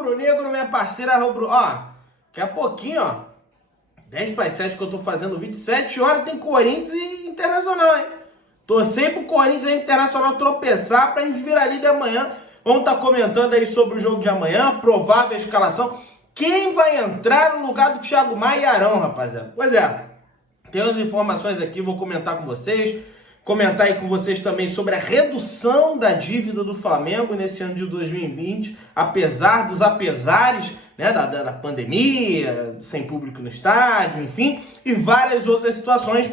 rubro-negro, minha parceira rubro... Ó, daqui a pouquinho, ó, 10 para as 7 que eu tô fazendo o vídeo, 7 horas tem Corinthians e Internacional, hein? Torcer pro Corinthians e Internacional tropeçar pra gente virar líder amanhã. Vamos estar comentando aí sobre o jogo de amanhã, provável escalação. Quem vai entrar no lugar do Thiago Maia e Arão, rapaziada? Pois é, tem umas informações aqui, vou comentar com vocês. Comentar aí com vocês também sobre a redução da dívida do Flamengo nesse ano de 2020, apesar dos apesares, né, da pandemia, sem público no estádio, enfim, e várias outras situações.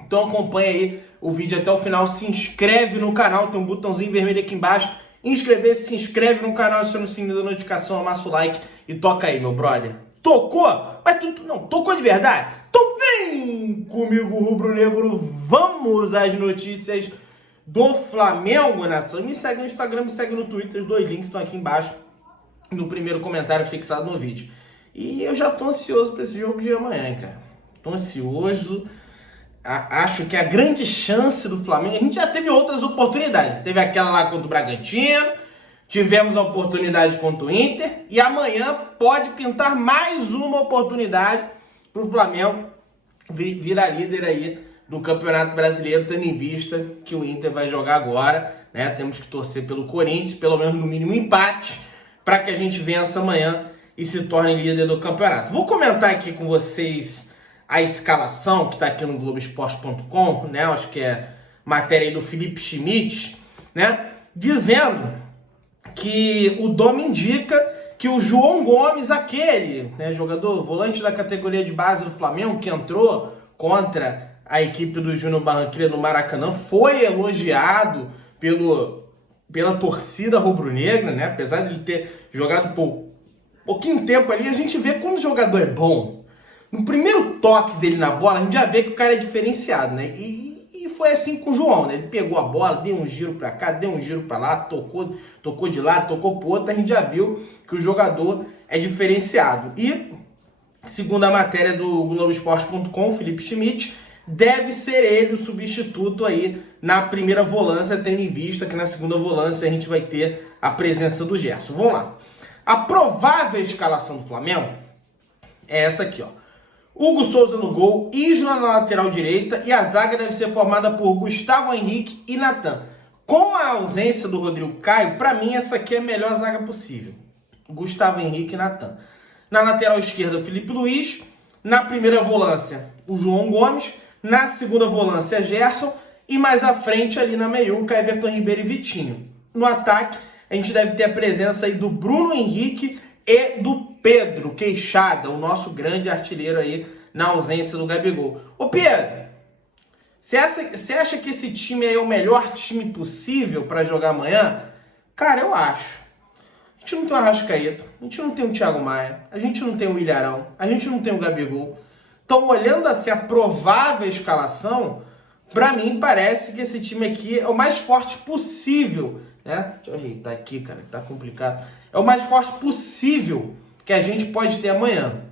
Então acompanha aí o vídeo até o final, se inscreve no canal, tem um botãozinho vermelho aqui embaixo, inscrever-se, se inscreve no canal, aciona o sininho da notificação, amassa o like e toca aí, meu brother. Tocou? Mas tu não, tocou de verdade? Então vem comigo, rubro-negro, vamos às notícias do Flamengo, nação. Me segue no Instagram, me segue no Twitter, os dois links estão aqui embaixo, no primeiro comentário fixado no vídeo. E eu já tô ansioso para esse jogo de amanhã, cara. Tô ansioso, acho que a grande chance do Flamengo, a gente já teve outras oportunidades, teve aquela lá contra o Bragantino, tivemos a oportunidade contra o Inter, e amanhã pode pintar mais uma oportunidade para o Flamengo virar líder aí do Campeonato Brasileiro, tendo em vista que o Inter vai jogar agora, né? Temos que torcer pelo Corinthians, pelo menos no mínimo empate, para que a gente vença amanhã e se torne líder do campeonato. Vou comentar aqui com vocês a escalação que está aqui no Globoesporte.com, né? Acho que é matéria aí do Felipe Schmidt, né? Dizendo que o Dom indica que o João Gomes, aquele, né, jogador volante da categoria de base do Flamengo, que entrou contra a equipe do Júnior Barranquilla no Maracanã, foi elogiado pela torcida rubro-negra, né? Apesar de ele ter jogado por pouquinho tempo ali, a gente vê quando o jogador é bom. No primeiro toque dele na bola, a gente já vê que o cara é diferenciado, né? E foi assim com o João, né? Ele pegou a bola, deu um giro pra cá, deu um giro pra lá, tocou de lado, tocou pro outro, a gente já viu que o jogador é diferenciado. E, segundo a matéria do Globoesporte.com, Felipe Schmidt, deve ser ele o substituto aí na primeira volância, tendo em vista que na segunda volância a gente vai ter a presença do Gerson. Vamos lá. A provável escalação do Flamengo é essa aqui, ó. Hugo Souza no gol, Isla na lateral direita e a zaga deve ser formada por Gustavo Henrique e Natan. Com a ausência do Rodrigo Caio, para mim essa aqui é a melhor zaga possível. Gustavo Henrique e Natan. Na lateral esquerda, Felipe Luiz. Na primeira volância, o João Gomes. Na segunda volância, Gerson. E mais à frente, ali na meiuca, Everton Ribeiro e Vitinho. No ataque, a gente deve ter a presença aí do Bruno Henrique e do Pedro Queixada, o nosso grande artilheiro aí na ausência do Gabigol. Ô Pedro, você acha que esse time aí é o melhor time possível para jogar amanhã? Cara, eu acho. A gente não tem o Arrascaeta, a gente não tem o Thiago Maia, a gente não tem o Ilharão, a gente não tem o Gabigol. Então, olhando assim a provável escalação, para mim parece que esse time aqui é o mais forte possível, né? Deixa eu ajeitar aqui, cara, que tá complicado. É o mais forte possível que a gente pode ter amanhã,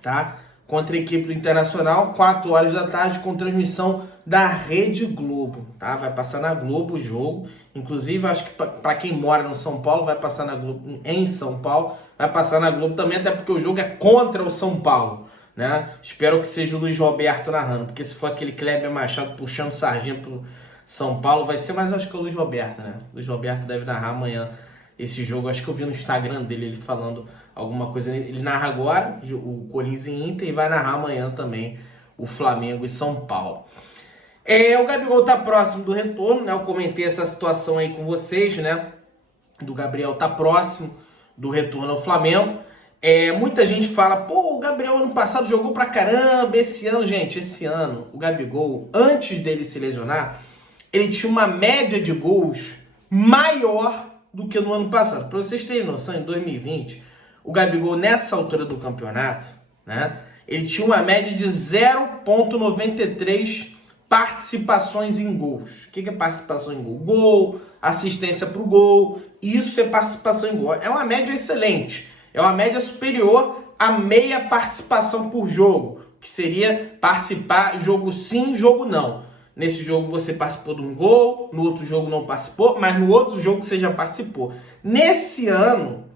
tá? Contra a equipe do Internacional, 4 horas da tarde, com transmissão da Rede Globo, tá? Vai passar na Globo o jogo. Inclusive, acho que para quem mora no São Paulo, vai passar na Globo, em São Paulo, vai passar na Globo também, até porque o jogo é contra o São Paulo, né? Espero que seja o Luiz Roberto narrando, porque se for aquele Kleber Machado puxando sardinha pro São Paulo, vai ser, mas acho que é o Luiz Roberto, né? O Luiz Roberto deve narrar amanhã esse jogo. Acho que eu vi no Instagram dele ele falando alguma coisa. Ele narra agora o Corinthians e Inter e vai narrar amanhã também o Flamengo e São Paulo. O Gabigol tá próximo do retorno, né? Eu comentei essa situação aí com vocês, né? Do Gabriel tá próximo do retorno ao Flamengo. Muita gente fala, pô, o Gabriel ano passado jogou pra caramba, esse ano, gente, esse ano, o Gabigol, antes dele se lesionar, ele tinha uma média de gols maior do que no ano passado. Para vocês terem noção, em 2020, o Gabigol, nessa altura do campeonato, né, ele tinha uma média de 0,93 participações em gols. O que é participação em gol? Gol, assistência para o gol, isso é participação em gol. É uma média excelente, é uma média superior a meia participação por jogo, que seria participar jogo sim, jogo não. Nesse jogo você participou de um gol, no outro jogo não participou, mas no outro jogo você já participou. Nesse ano,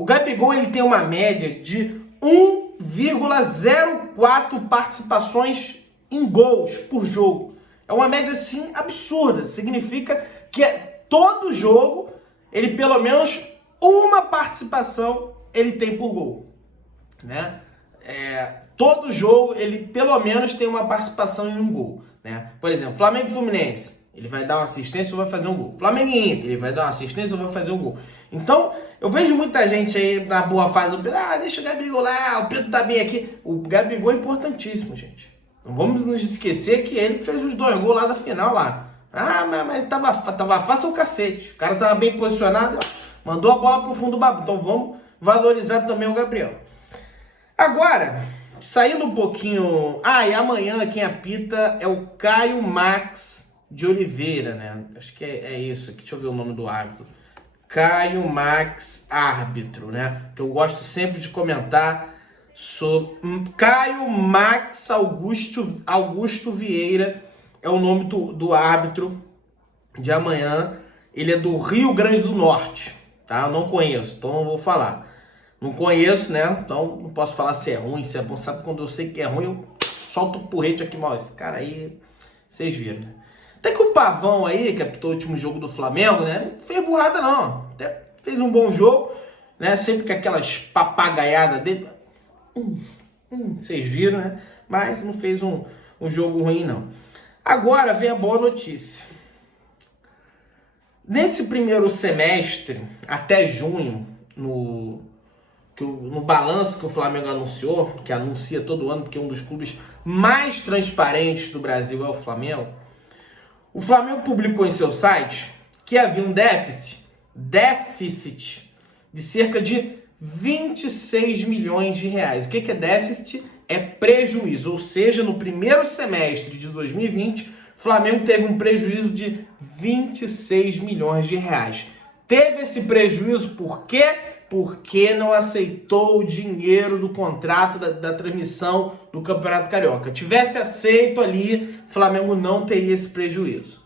O Gabigol ele tem uma média de 1,04 participações em gols por jogo. É uma média, assim, absurda. Significa que todo jogo, ele pelo menos uma participação ele tem por gol, né? Todo jogo, ele pelo menos tem uma participação em um gol, né? Por exemplo, Flamengo e Fluminense, ele vai dar uma assistência ou vai fazer um gol. Flamengo e Inter, ele vai dar uma assistência ou vai fazer um gol. Então, eu vejo muita gente aí na boa fase do deixa o Gabigol lá, o Pedro tá bem aqui. O Gabigol é importantíssimo, gente. Não vamos nos esquecer que ele fez os 2 gols lá da final lá. Mas tava fácil o cacete. O cara tava bem posicionado, mandou a bola pro fundo do babu. Então vamos valorizar também o Gabriel. Agora, saindo um pouquinho... e amanhã quem apita é o Caio Max de Oliveira, né? Acho que é isso aqui. Deixa eu ver o nome do árbitro. Caio Max, árbitro, né? Que eu gosto sempre de comentar sobre... Caio Max Augusto Vieira é o nome do árbitro de amanhã. Ele é do Rio Grande do Norte, tá? Eu não conheço, então não vou falar. Não conheço, né? Então não posso falar se é ruim, se é bom. Sabe quando eu sei que é ruim, eu solto o porrete aqui, mal. Esse cara aí, vocês viram, né? Até que o Pavão aí, que apitou o último jogo do Flamengo, né? Não fez burrada, não. Até fez um bom jogo, né? Sempre com aquelas papagaiadas dele. Vocês viram, né? Mas não fez um jogo ruim, não. Agora vem a boa notícia. Nesse primeiro semestre, até junho, no balanço que o Flamengo anunciou, que anuncia todo ano, porque um dos clubes mais transparentes do Brasil é o Flamengo publicou em seu site que havia um déficit de cerca de 26 milhões de reais. O que é déficit? É prejuízo, ou seja, no primeiro semestre de 2020, o Flamengo teve um prejuízo de 26 milhões de reais. Teve esse prejuízo por quê? Porque não aceitou o dinheiro do contrato da transmissão do Campeonato Carioca. Tivesse aceito ali, o Flamengo não teria esse prejuízo.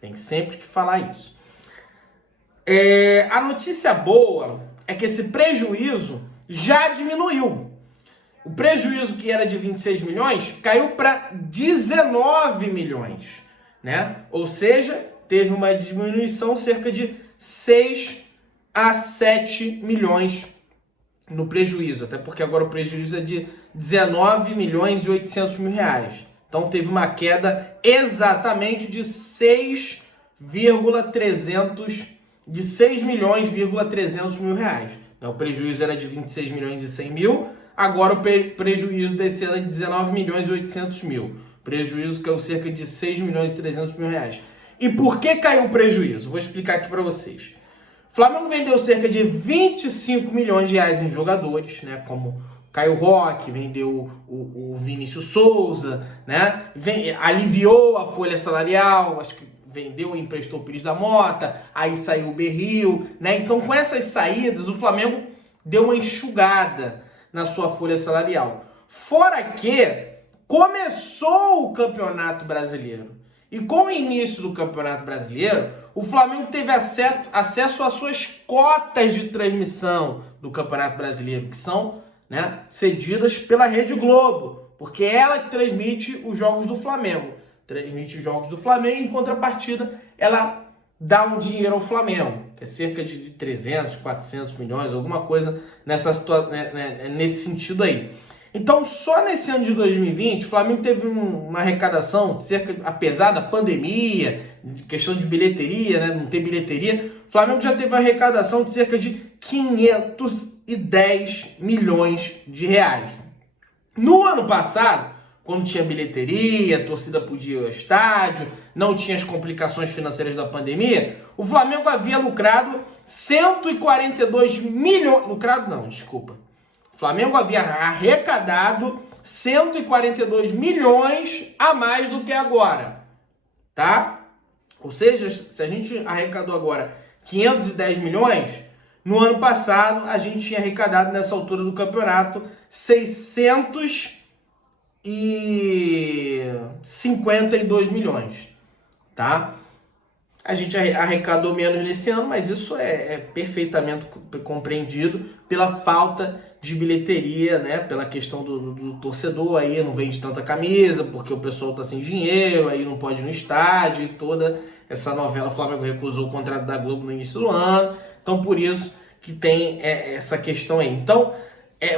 Tem sempre que falar isso. A notícia boa é que esse prejuízo já diminuiu. O prejuízo que era de 26 milhões caiu para 19 milhões, né? Ou seja, teve uma diminuição cerca de 6 a 7 milhões no prejuízo, até porque agora o prejuízo é de 19 milhões e 800 mil reais. Então teve uma queda exatamente de 6 milhões, 300 mil reais. O prejuízo era de 26 milhões e 100 mil, agora o prejuízo desse ano é de 19 milhões e 800 mil. Prejuízo que é cerca de 6 milhões e 300 mil reais. E por que caiu o prejuízo? Vou explicar aqui para vocês. O Flamengo vendeu cerca de 25 milhões de reais em jogadores, né? Como Caio Roque, vendeu o Vinícius Souza, né? Aliviou a folha salarial, acho que vendeu e emprestou o Pires da Mota, aí saiu o Berril, né? Então, com essas saídas, o Flamengo deu uma enxugada na sua folha salarial. Fora que começou o Campeonato Brasileiro. E com o início do Campeonato Brasileiro, o Flamengo teve acesso às suas cotas de transmissão do Campeonato Brasileiro, que são, né, cedidas pela Rede Globo, porque é ela que transmite os jogos do Flamengo. Transmite os jogos do Flamengo e, em contrapartida, ela dá um dinheiro ao Flamengo, que é cerca de 300, 400 milhões, alguma coisa nesse sentido aí. Então, só nesse ano de 2020, o Flamengo teve uma arrecadação, apesar da pandemia, questão de bilheteria, né, não ter bilheteria, o Flamengo já teve uma arrecadação de cerca de 510 milhões de reais. No ano passado, quando tinha bilheteria, a torcida podia ir ao estádio, não tinha as complicações financeiras da pandemia, o Flamengo havia lucrado 142 milhões... Lucrado não, desculpa. O Flamengo havia arrecadado 142 milhões a mais do que agora, tá? Ou seja, se a gente arrecadou agora 510 milhões, no ano passado a gente tinha arrecadado nessa altura do campeonato 652 milhões, tá? A gente arrecadou menos nesse ano, mas isso é perfeitamente compreendido pela falta de bilheteria, né? Pela questão do torcedor, aí não vende tanta camisa, porque o pessoal tá sem dinheiro, aí não pode ir no estádio e toda essa novela. O Flamengo recusou o contrato da Globo no início do ano, então por isso que tem essa questão aí. Então,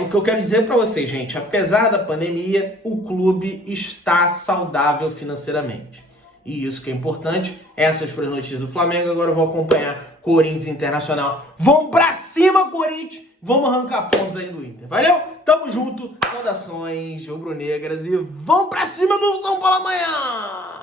o que eu quero dizer para vocês, gente, apesar da pandemia, o clube está saudável financeiramente. E isso que é importante. Essas foram as notícias do Flamengo. Agora eu vou acompanhar Corinthians Internacional. Vamos pra cima, Corinthians! Vamos arrancar pontos aí do Inter. Valeu? Tamo junto. Saudações rubro-negras e vamos pra cima do São Paulo amanhã!